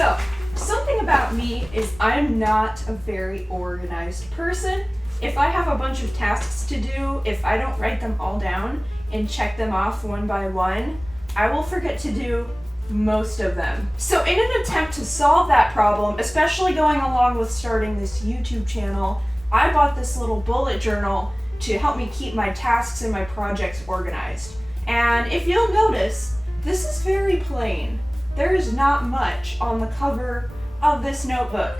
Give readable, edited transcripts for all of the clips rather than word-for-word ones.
So, something about me is I'm not a very organized person. If I have a bunch of tasks to do, if I don't write them all down and check them off one by one, I will forget to do most of them. So in an attempt to solve that problem, especially going along with starting this YouTube channel, I bought this little bullet journal to help me keep my tasks and my projects organized. And if you'll notice, this is very plain. There is not much on the cover of this notebook.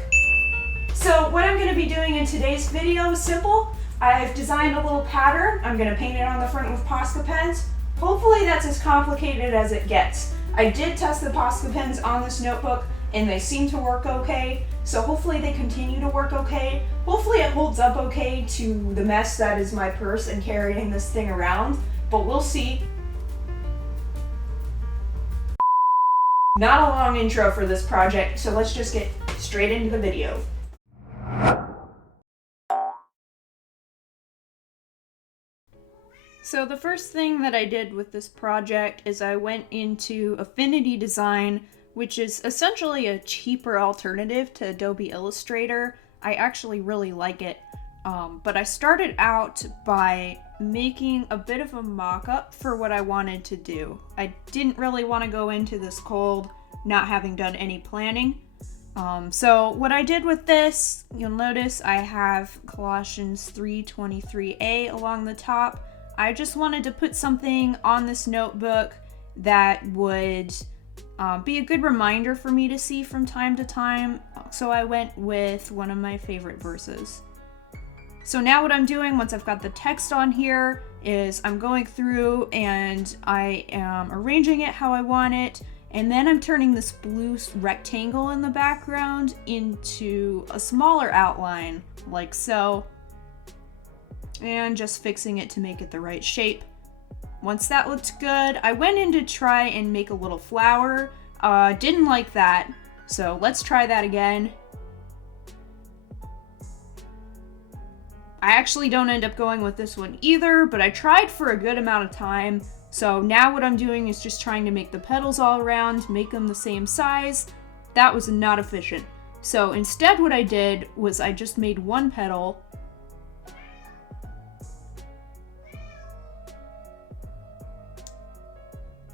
So what I'm going to be doing in today's video is simple. I've designed a little pattern. I'm going to paint it on the front with Posca pens. Hopefully that's as complicated as it gets. I did test the Posca pens on this notebook and they seem to work okay. So hopefully they continue to work okay. Hopefully it holds up okay to the mess that is my purse and carrying this thing around, but we'll see. Not a long intro for this project, so let's just get straight into the video. So the first thing that I did with this project is I went into Affinity Design, which is essentially a cheaper alternative to Adobe Illustrator. I actually really like it, but I started out by making a bit of a mock-up for what I wanted to do. I didn't really want to go into this cold, not having done any planning. So what I did with this, you'll notice I have Colossians 3:23a along the top. I just wanted to put something on this notebook that would be a good reminder for me to see from time to time. So I went with one of my favorite verses. So now what I'm doing once I've got the text on here is I'm going through and I am arranging it how I want it. And then I'm turning this blue rectangle in the background into a smaller outline, like so. And just fixing it to make it the right shape. Once that looked good, I went in to try and make a little flower. Didn't like that, so let's try that again. I actually don't end up going with this one either, but I tried for a good amount of time. So now what I'm doing is just trying to make the petals all around, make them the same size. That was not efficient. So instead what I did was I just made one petal.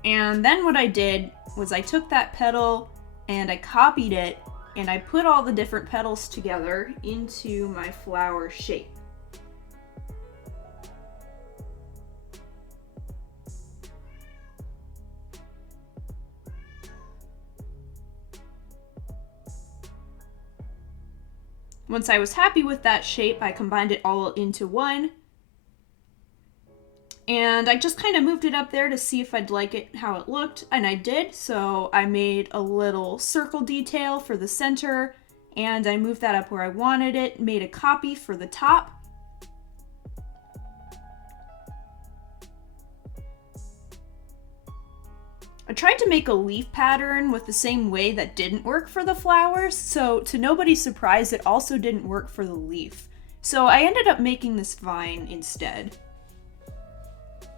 And then what I did was I took that petal and I copied it and I put all the different petals together into my flower shape. Once I was happy with that shape, I combined it all into one. And I just kind of moved it up there to see if I'd like it how it looked, and I did. So I made a little circle detail for the center, and I moved that up where I wanted it, made a copy for the top. I tried to make a leaf pattern with the same way that didn't work for the flowers, so to nobody's surprise, it also didn't work for the leaf. So I ended up making this vine instead.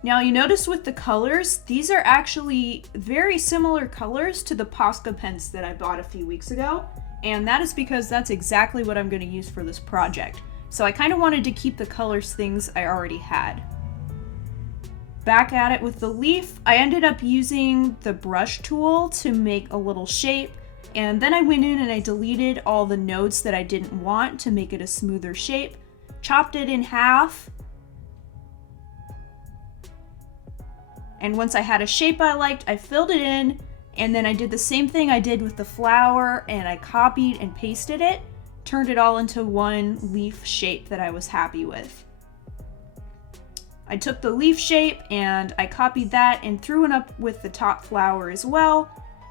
Now you notice with the colors, these are actually very similar colors to the Posca pens that I bought a few weeks ago, and that is because that's exactly what I'm going to use for this project. So I kind of wanted to keep the colors things I already had. Back at it with the leaf, I ended up using the brush tool to make a little shape, and then I went in and I deleted all the nodes that I didn't want to make it a smoother shape, chopped it in half, and once I had a shape I liked, I filled it in, and then I did the same thing I did with the flower, and I copied and pasted it, turned it all into one leaf shape that I was happy with. I took the leaf shape and I copied that and threw it up with the top flower as well,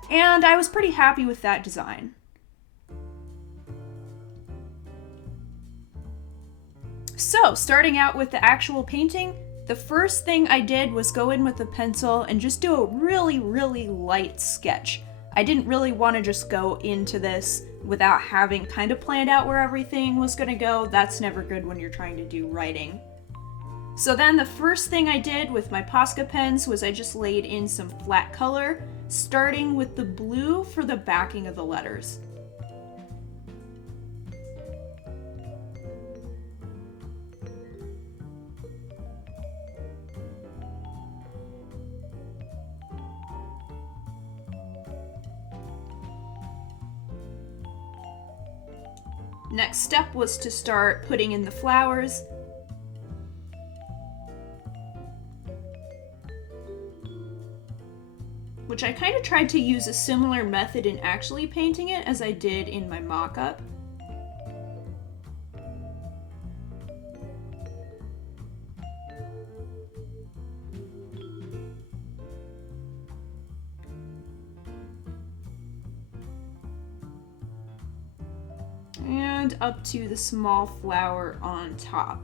and I was pretty happy with that design. So, starting out with the actual painting, the first thing I did was go in with a pencil and just do a really, really light sketch. I didn't really want to just go into this without having kind of planned out where everything was going to go. That's never good when you're trying to do writing. So then the first thing I did with my Posca pens was I just laid in some flat color. starting with the blue for the backing of the letters. Next step was to start putting in the flowers. Which I kind of tried to use a similar method in actually painting it as I did in my mock-up. And up to the small flower on top.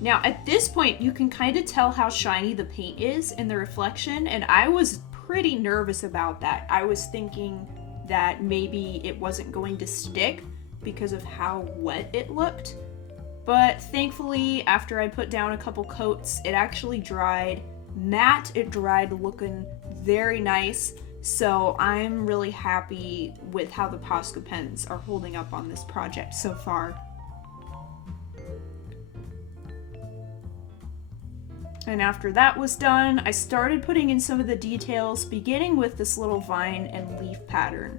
Now at this point you can kind of tell how shiny the paint is in the reflection, and I was pretty nervous about that. I was thinking that maybe it wasn't going to stick because of how wet it looked. But thankfully, after I put down a couple coats, it actually dried matte. It dried looking very nice. So I'm really happy with how the Posca pens are holding up on this project so far. And after that was done, I started putting in some of the details, beginning with this little vine and leaf pattern.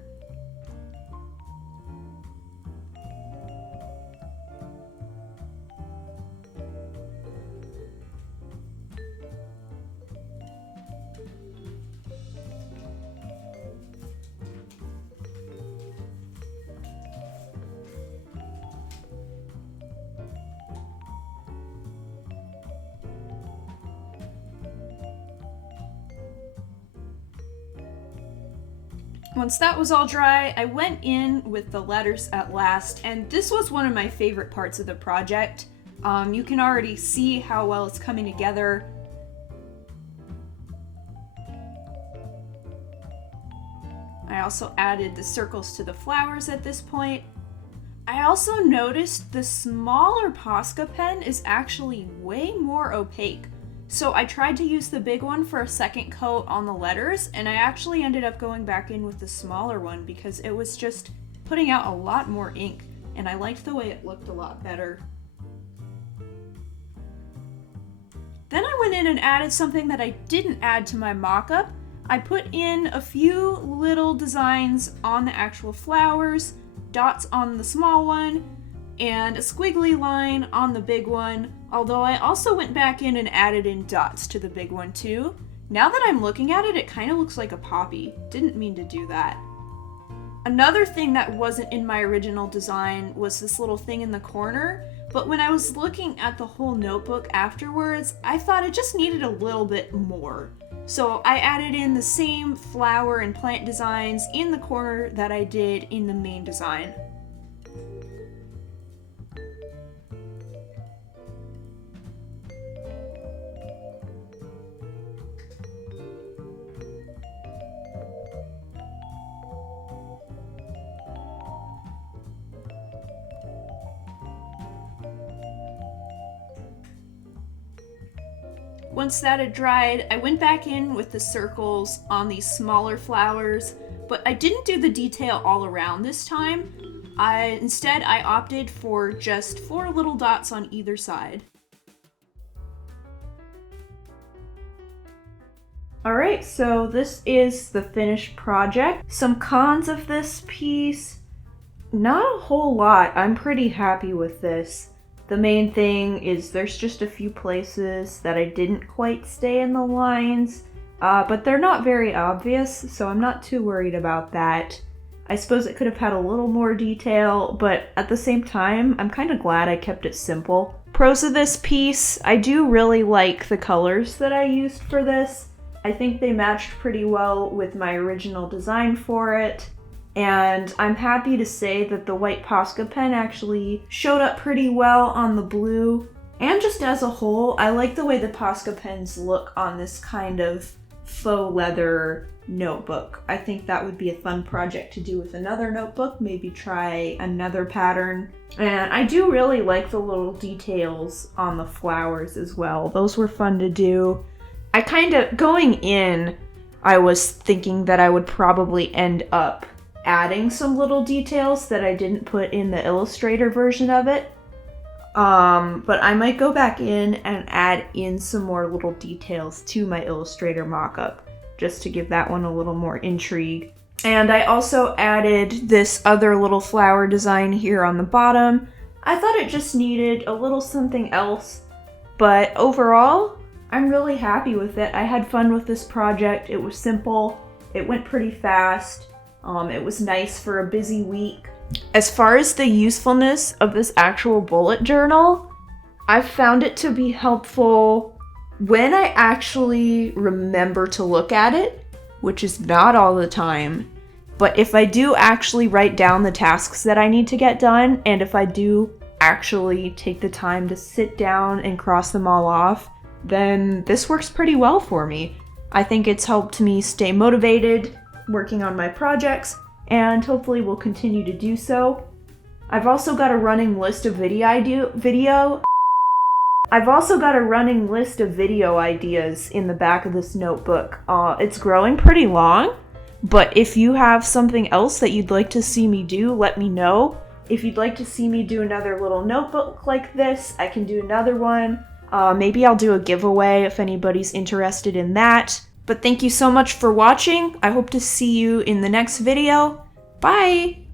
Once that was all dry, I went in with the letters at last, and this was one of my favorite parts of the project. You can already see how well it's coming together. I also added the circles to the flowers at this point. I also noticed the smaller Posca pen is actually way more opaque. So I tried to use the big one for a second coat on the letters, and I actually ended up going back in with the smaller one because it was just putting out a lot more ink, and I liked the way it looked a lot better. Then I went in and added something that I didn't add to my mock-up. I put in a few little designs on the actual flowers, dots on the small one, and a squiggly line on the big one, although I also went back in and added in dots to the big one too. Now that I'm looking at it, it kind of looks like a poppy. Didn't mean to do that. Another thing that wasn't in my original design was this little thing in the corner, but when I was looking at the whole notebook afterwards, I thought it just needed a little bit more. So I added in the same flower and plant designs in the corner that I did in the main design. Once that had dried, I went back in with the circles on these smaller flowers, but I didn't do the detail all around this time. Instead, I opted for just 4 little dots on either side. Alright, so this is the finished project. Some cons of this piece, not a whole lot. I'm pretty happy with this. The main thing is there's just a few places that I didn't quite stay in the lines, but they're not very obvious, so I'm not too worried about that. I suppose it could have had a little more detail, but at the same time, I'm kind of glad I kept it simple. Pros of this piece, I do really like the colors that I used for this. I think they matched pretty well with my original design for it. And I'm happy to say that the white Posca pen actually showed up pretty well on the blue. And just as a whole, I like the way the Posca pens look on this kind of faux leather notebook. I think that would be a fun project to do with another notebook, maybe try another pattern. And I do really like the little details on the flowers as well. Those were fun to do. going in, I was thinking that I would probably end up adding some little details that I didn't put in the Illustrator version of it. But I might go back in and add in some more little details to my Illustrator mockup, just to give that one a little more intrigue. And I also added this other little flower design here on the bottom. I thought it just needed a little something else, but overall, I'm really happy with it. I had fun with this project. It was simple. It went pretty fast. It was nice for a busy week. As far as the usefulness of this actual bullet journal, I've found it to be helpful when I actually remember to look at it, which is not all the time. But if I do actually write down the tasks that I need to get done, and if I do actually take the time to sit down and cross them all off, then this works pretty well for me. I think it's helped me stay motivated working on my projects, and hopefully will continue to do so. I've also got a running list of video ideas in the back of this notebook. It's growing pretty long, but if you have something else that you'd like to see me do, let me know. If you'd like to see me do another little notebook like this, I can do another one. Maybe I'll do a giveaway if anybody's interested in that. But thank you so much for watching. I hope to see you in the next video. Bye!